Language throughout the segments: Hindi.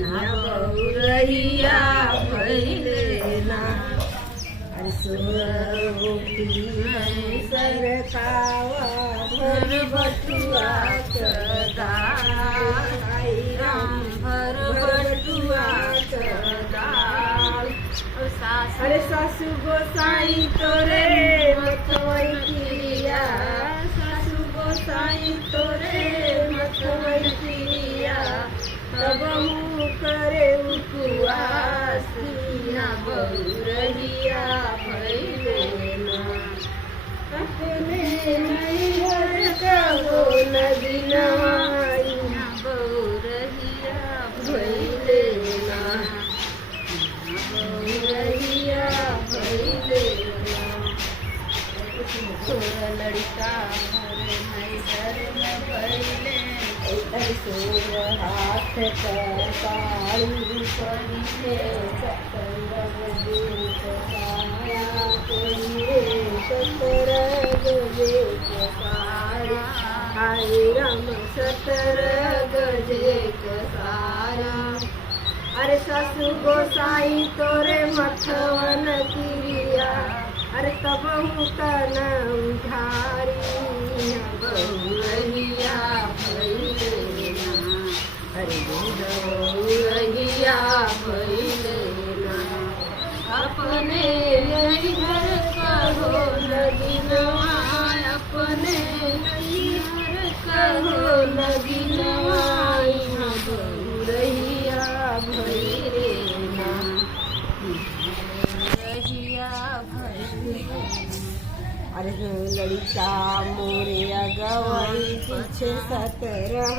बहुरहिया भइले ना। अरे सरकावा भर बटुआ दाई राम भर बटुआ दाल। अरे सासू गोसाई तोरे मतवई किया, सासू गोसाई तोरे मतवई किया, तब करे उपवास बहुरहिया भइले ना। अपने नैहर कहो नदिनवा बहुरहिया भइले ना, बहुरहिया भइले ना। सोर लड़का हर नैहर में भइले, सोर हाथ काली पहिले हाय राम 17 गजे कसारा। अरे सासू गोसाई तोरे मथवन किरिया, अरे तबहू तन उधारी बहुरहिया भइले ना। अरे बहुरहिया भइले ना। अपने नैहर कहो नदिनवा, अपने नैहर कहो नदिनवा बहुरहिया भइले ना, बहुरहिया भइले। अरे लड़का मोरे अगवई पीछे 17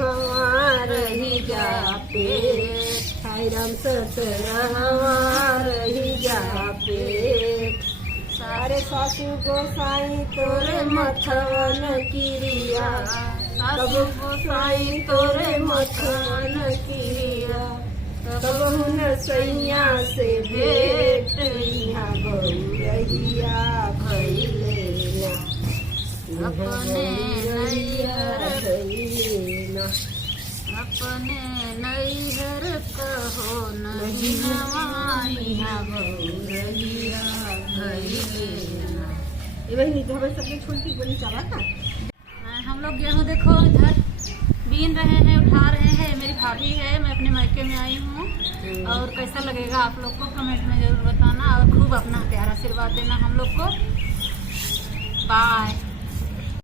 रही जा पेट, हाय राम 17 रही जा पेट। सारे सासू गोसाई तोरे मथवन किरिया, सासू गोसाई तोरे मथवन किरिया, तब हुन सैया से भेट यहाँ बहुरहिया भइले ना। अपने नैहर भइले ना, अपने नैहर कहो नदिनवा यहाँ बहुरहिया भइले ना। ये वही तो हमें सबने छोटी बड़ी चला था। हम लोग गेहूँ देखो इधर बीन रहे हैं, उठा रहे हैं। मेरी भाभी है, मैं अपने मायके में आई हूँ। और कैसा लगेगा आप लोग को कमेंट में जरूर बताना, और खूब अपना प्यार आशीर्वाद देना हम लोग को। बाय।